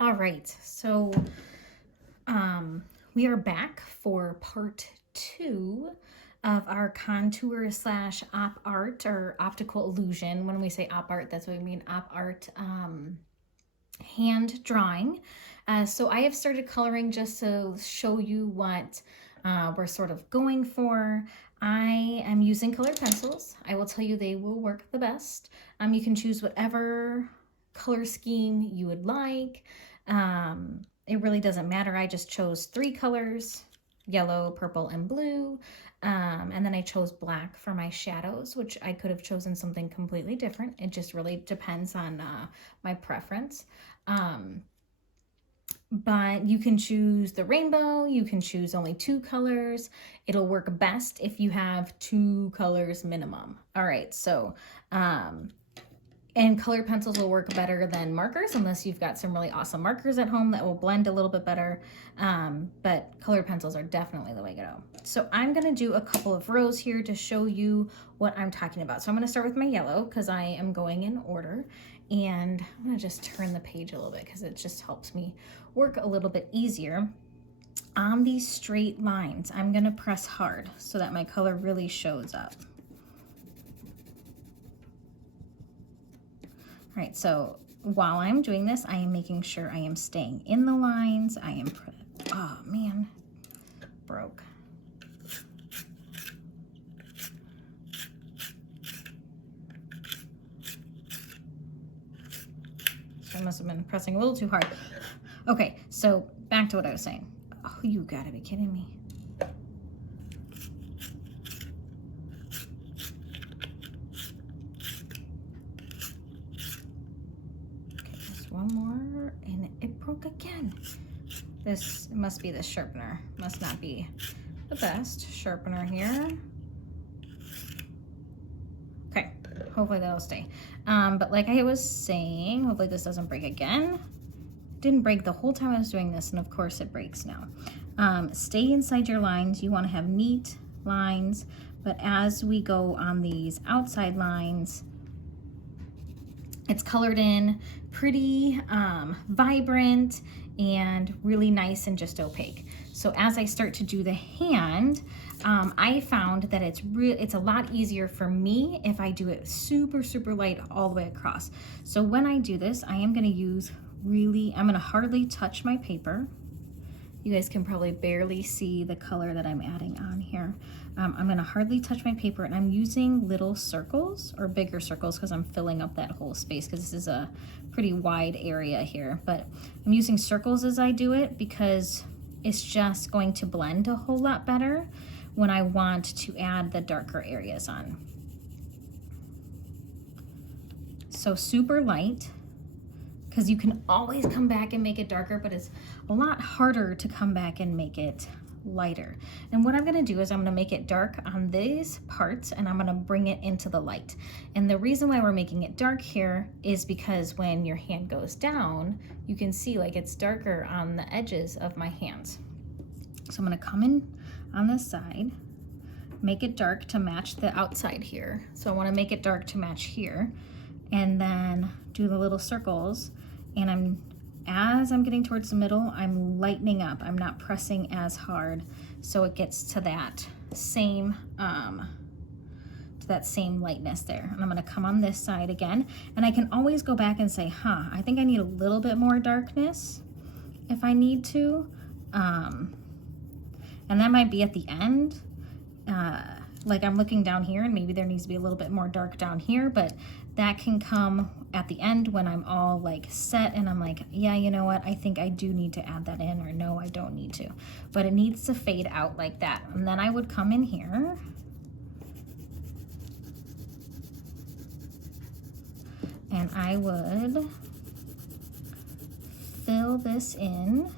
All right, so we are back for part 2 of our contour slash op art or optical illusion. When we say op art, that's what we mean, op art hand drawing. So I have started coloring just to show you what we're sort of going for. I am using colored pencils. I will tell you they will work the best. You can choose whatever color scheme you would like. It really doesn't matter. I just chose 3 colors, yellow, purple, and blue. And then I chose black for my shadows, which I could have chosen something completely different. It just really depends on my preference. But you can choose the rainbow, you can choose only 2 colors. It'll work best if you have 2 colors minimum. All right, so and colored pencils will work better than markers unless you've got some really awesome markers at home that will blend a little bit better. But colored pencils are definitely the way to go. So I'm gonna do a couple of rows here to show you what I'm talking about. So I'm gonna start with my yellow because I am going in order. And I'm gonna just turn the page a little bit because it just helps me work a little bit easier. On these straight lines, I'm gonna press hard so that my color really shows up. All right, so while I'm doing this, I am making sure I am staying in the lines. I am, oh man, broke. So I must have been pressing a little too hard. Okay, so back to what I was saying. Oh, you gotta be kidding me. Okay, just one more, and it broke again. This must be the sharpener. Must not be the best sharpener here. Okay, hopefully that'll stay. But like I was saying, hopefully this doesn't break again. It didn't break the whole time I was doing this, and of course it breaks now. Stay inside your lines. You want to have neat lines, but as we go on these outside lines, it's colored in pretty vibrant and really nice and just opaque. So as I start to do the hand, I found that it's a lot easier for me if I do it super, super light all the way across. So when I do this, I am gonna use I'm gonna hardly touch my paper. You guys can probably barely see the color that I'm adding on here. I'm gonna hardly touch my paper, and I'm using little circles or bigger circles because I'm filling up that whole space because this is a pretty wide area here. But I'm using circles as I do it because it's just going to blend a whole lot better when I want to add the darker areas on. So super light, because you can always come back and make it darker, but it's a lot harder to come back and make it lighter. And what I'm gonna do is I'm gonna make it dark on these parts, and I'm gonna bring it into the light. And the reason why we're making it dark here is because when your hand goes down, you can see like it's darker on the edges of my hands. So I'm gonna come in on this side, make it dark to match the outside here. So I wanna make it dark to match here, and then do the little circles. And as I'm getting towards the middle, I'm lightening up. I'm not pressing as hard, so it gets to that same lightness there. And I'm gonna come on this side again, and I can always go back and say, I think I need a little bit more darkness if I need to. And that might be at the end. Like I'm looking down here, and maybe there needs to be a little bit more dark down here, but that can come at the end when I'm all like set and I'm like, yeah, you know what, I think I do need to add that in, or no, I don't need to. But it needs to fade out like that. And then I would come in here and I would fill this in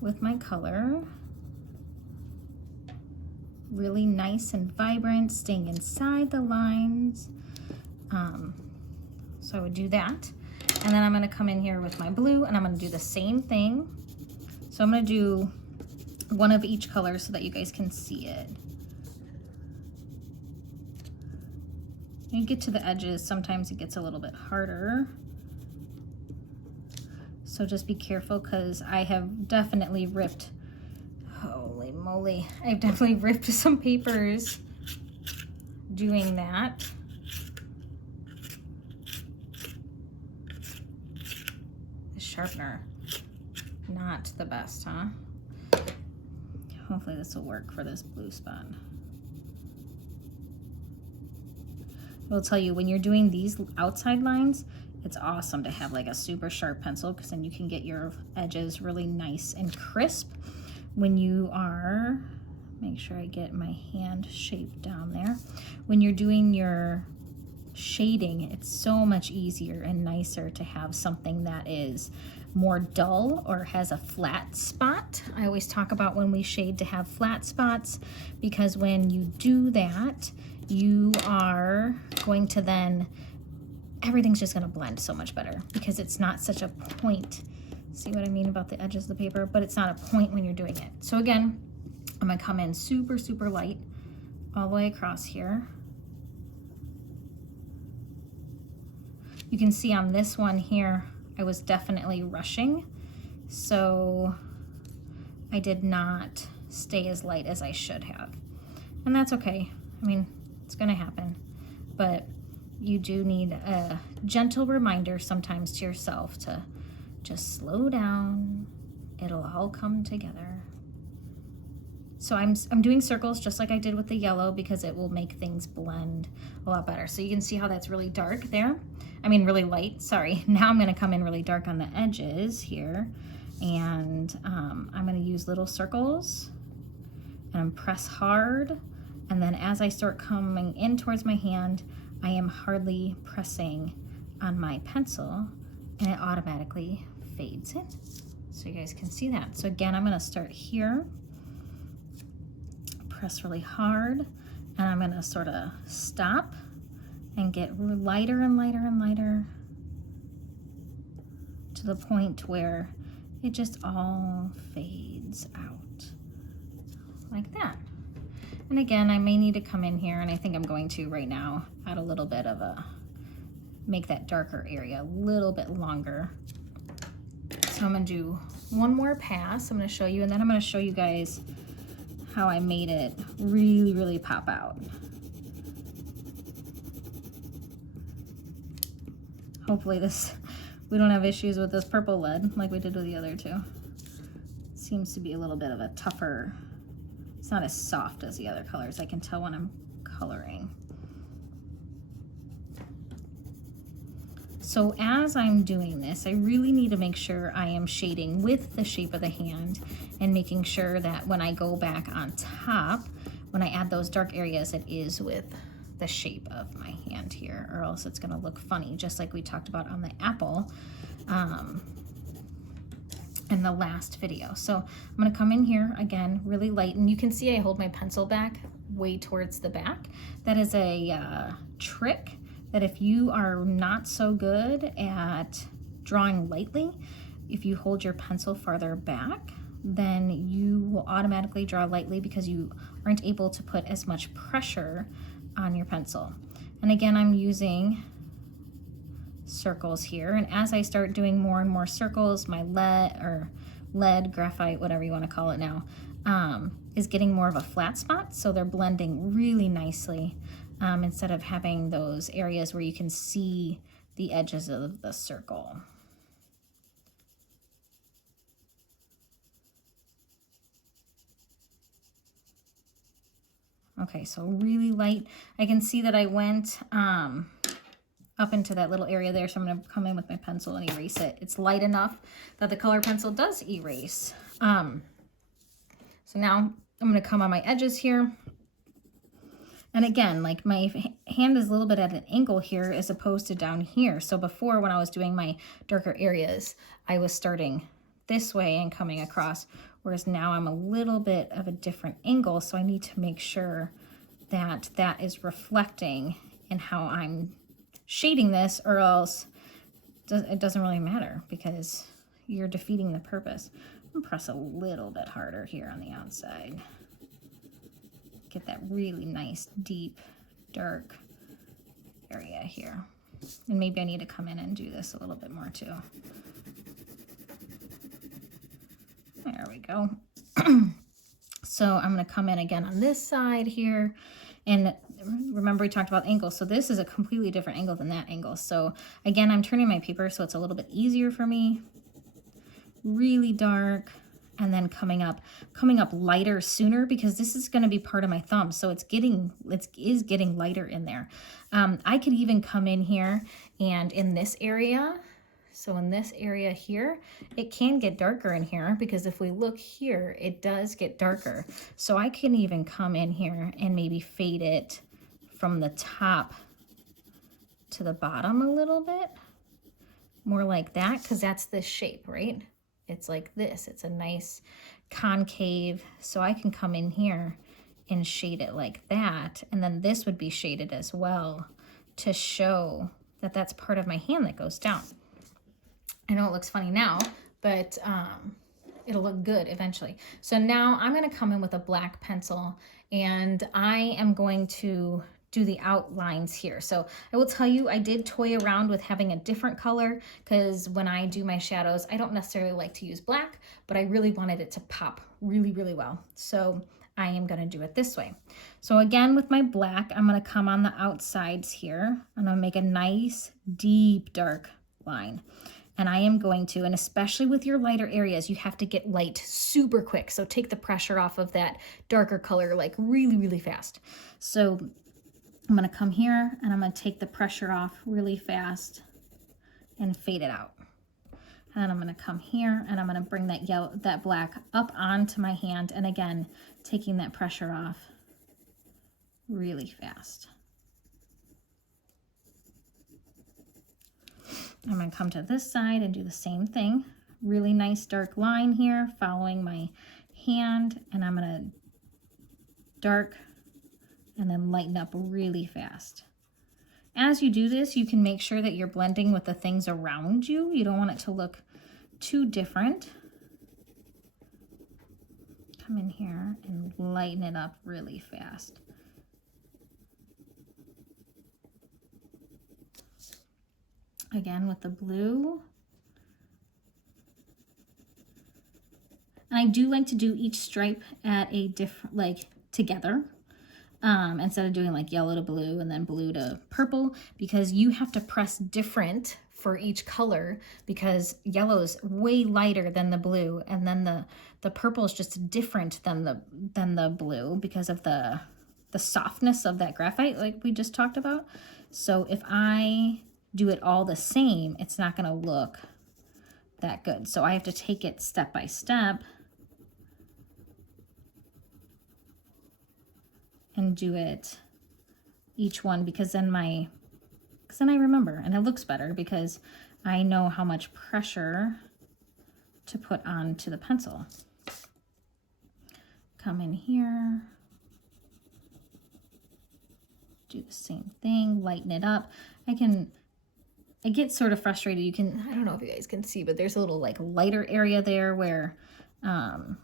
with my color. Really nice and vibrant, staying inside the lines. So I would do that. And then I'm gonna come in here with my blue, and I'm gonna do the same thing. So I'm gonna do one of each color so that you guys can see it. You get to the edges, sometimes it gets a little bit harder. So just be careful, because I have definitely ripped, holy moly, I've definitely ripped some papers doing that. The sharpener, not the best, huh? Hopefully this will work for this blue spot. I will tell you, when you're doing these outside lines, it's awesome to have like a super sharp pencil, because then you can get your edges really nice and crisp when you are, make sure I get my hand shape down there. When you're doing your shading, it's so much easier and nicer to have something that is more dull or has a flat spot. I always talk about when we shade to have flat spots, because when you do that, you are going to then, everything's just gonna blend so much better, because it's not such a point. See what I mean about the edges of the paper? But it's not a point when you're doing it. So again, I'm gonna come in super, super light all the way across here. You can see on this one here, I was definitely rushing, so I did not stay as light as I should have. And that's okay. I mean, it's gonna happen, but you do need a gentle reminder sometimes to yourself to just slow down. It'll all come together. So I'm doing circles just like I did with the yellow, because it will make things blend a lot better. So you can see how that's really dark there. I mean, really light, sorry. Now I'm gonna come in really dark on the edges here, and I'm gonna use little circles and press hard. And then as I start coming in towards my hand, I am hardly pressing on my pencil, and it automatically fades in. So you guys can see that. So again, I'm gonna start here, press really hard, and I'm gonna sort of stop and get lighter and lighter and lighter to the point where it just all fades out like that. And again, I may need to come in here, and I think I'm going to right now, add a little bit of a, make that darker area a little bit longer. So I'm gonna do one more pass. I'm gonna show you, and then I'm gonna show you guys how I made it really, really pop out. Hopefully we don't have issues with this purple lead like we did with the other two. Seems to be a little bit of a tougher, it's not as soft as the other colors. I can tell when I'm coloring. So as I'm doing this, I really need to make sure I am shading with the shape of the hand, and making sure that when I go back on top, when I add those dark areas, it is with the shape of my hand here, or else it's gonna look funny, just like we talked about on the apple in the last video. So I'm gonna come in here again, really light, and you can see I hold my pencil back way towards the back. That is a trick that if you are not so good at drawing lightly, if you hold your pencil farther back, then you will automatically draw lightly, because you aren't able to put as much pressure on your pencil. And again, I'm using circles here, and as I start doing more and more circles, my lead, graphite, whatever you want to call it now, is getting more of a flat spot, so they're blending really nicely, instead of having those areas where you can see the edges of the circle. Okay, so really light. I can see that I went up into that little area there, so I'm gonna come in with my pencil and erase it. It's light enough that the color pencil does erase. So now I'm gonna come on my edges here. And again, like my hand is a little bit at an angle here as opposed to down here. So before, when I was doing my darker areas, I was starting this way and coming across, whereas now I'm a little bit of a different angle. So I need to make sure that that is reflecting in how I'm shading this, or else it doesn't really matter, because you're defeating the purpose. I'm gonna press a little bit harder here on the outside. Get that really nice, deep, dark area here. And maybe I need to come in and do this a little bit more too. There we go. So I'm going to come in again on this side here. And remember we talked about angles. So this is a completely different angle than that angle. So again, I'm turning my paper so it's a little bit easier for me. Really dark. And then coming up lighter sooner because this is going to be part of my thumb. So it is getting lighter in there. I could even come in here and in this area, so in this area here, it can get darker in here because if we look here, it does get darker. So I can even come in here and maybe fade it from the top to the bottom a little bit. More like that because that's this shape, right? It's like this. It's a nice concave. So I can come in here and shade it like that. And then this would be shaded as well to show that that's part of my hand that goes down. I know it looks funny now, but it'll look good eventually. So now I'm going to come in with a black pencil and I am going to do the outlines here. So I will tell you, I did toy around with having a different color because when I do my shadows, I don't necessarily like to use black, but I really wanted it to pop really, really well. So I am going to do it this way. So again, with my black, I'm going to come on the outsides here. I'm going to make a nice, deep, dark line. And I am going to, and especially with your lighter areas, you have to get light super quick. So take the pressure off of that darker color like really, really fast. So I'm going to come here and I'm going to take the pressure off really fast and fade it out. And I'm going to come here and I'm going to bring that black up onto my hand. And again, taking that pressure off really fast. I'm going to come to this side and do the same thing. Really nice dark line here following my hand, and I'm going to dark and then lighten up really fast. As you do this, you can make sure that you're blending with the things around you. You don't want it to look too different. Come in here and lighten it up really fast. Again with the blue. And I do like to do each stripe at a different, like together, instead of doing like yellow to blue and then blue to purple, because you have to press different for each color because yellow is way lighter than the blue, and then the purple is just different than the blue because of the softness of that graphite like we just talked about. So if I do it all the same, it's not going to look that good. So I have to take it step by step and do it each one, because then I remember and it looks better because I know how much pressure to put onto the pencil. Come in here, do the same thing, lighten it up. I get sort of frustrated. I don't know if you guys can see, but there's a little like lighter area there where the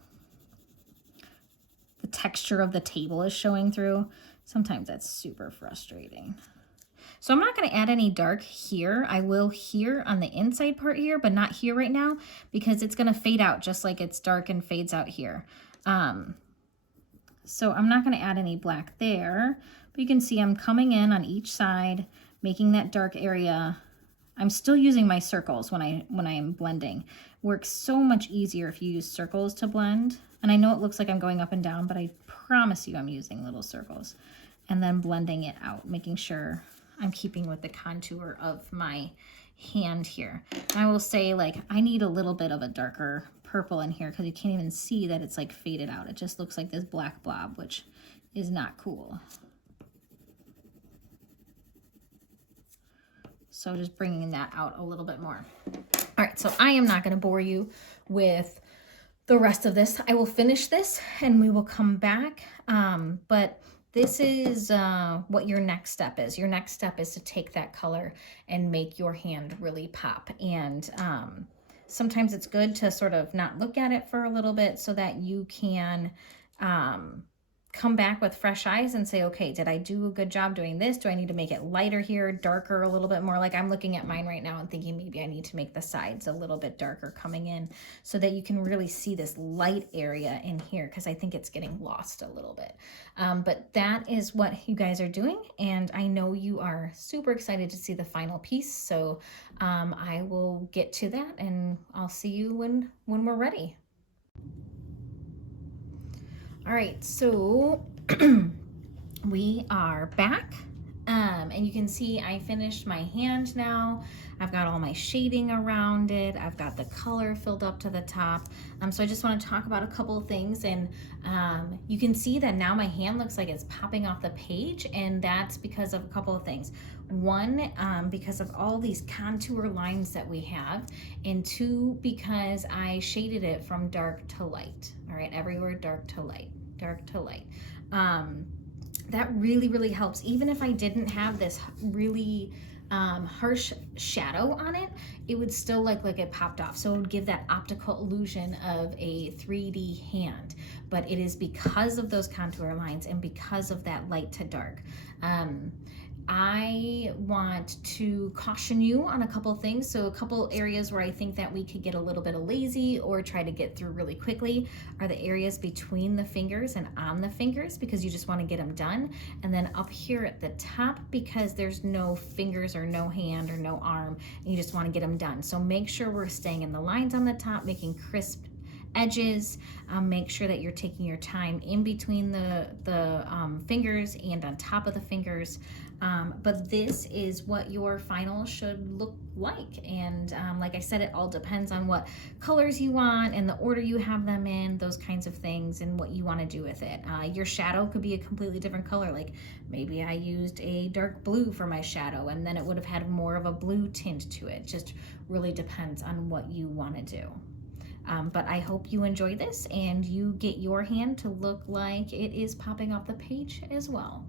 texture of the table is showing through. Sometimes that's super frustrating. So I'm not going to add any dark here. I will here on the inside part here, but not here right now because it's going to fade out just like it's dark and fades out here. So I'm not going to add any black there, but you can see I'm coming in on each side, making that dark area. I'm still using my circles when I am blending. Works so much easier if you use circles to blend. And I know it looks like I'm going up and down, but I promise you I'm using little circles. And then blending it out, making sure I'm keeping with the contour of my hand here. And I will say, like, I need a little bit of a darker purple in here because you can't even see that it's like faded out. It just looks like this black blob, which is not cool. So just bringing that out a little bit more. All right, so I am not going to bore you with the rest of this. I will finish this and we will come back. But this is what your next step is. Your next step is to take that color and make your hand really pop. And sometimes it's good to sort of not look at it for a little bit so that you can come back with fresh eyes and say, okay, did I do a good job doing this? Do I need to make it lighter here, darker a little bit more? Like I'm looking at mine right now and thinking maybe I need to make the sides a little bit darker coming in so that you can really see this light area in here, because I think it's getting lost a little bit. But that is what you guys are doing, and I know you are super excited to see the final piece. So I will get to that, and I'll see you when we're ready. All right, so we are back, and you can see I finished my hand now. I've got all my shading around it. I've got the color filled up to the top. So I just want to talk about a couple of things, and you can see that now my hand looks like it's popping off the page, and that's because of a couple of things. One, because of all these contour lines that we have, and two, because I shaded it from dark to light. All right, everywhere dark to light, dark to light. That really helps. Even if I didn't have this really harsh shadow on it, it would still look like it popped off. So it would give that optical illusion of a 3D hand. But it is because of those contour lines and because of that light to dark. I want to caution you on a couple things. So a couple areas where I think that we could get a little bit of lazy or try to get through really quickly are the areas between the fingers and on the fingers, because you just want to get them done. And then up here at the top, because there's no fingers or no hand or no arm, and you just want to get them done. So make sure we're staying in the lines on the top, making crisp edges. Make sure that you're taking your time in between the fingers and on top of the fingers. But this is what your final should look like. And like I said, it all depends on what colors you want and the order you have them in, those kinds of things, and what you want to do with it. Your shadow could be a completely different color. Like maybe I used a dark blue for my shadow, and then it would have had more of a blue tint to it. Just really depends on what you want to do. But I hope you enjoy this and you get your hand to look like it is popping off the page as well.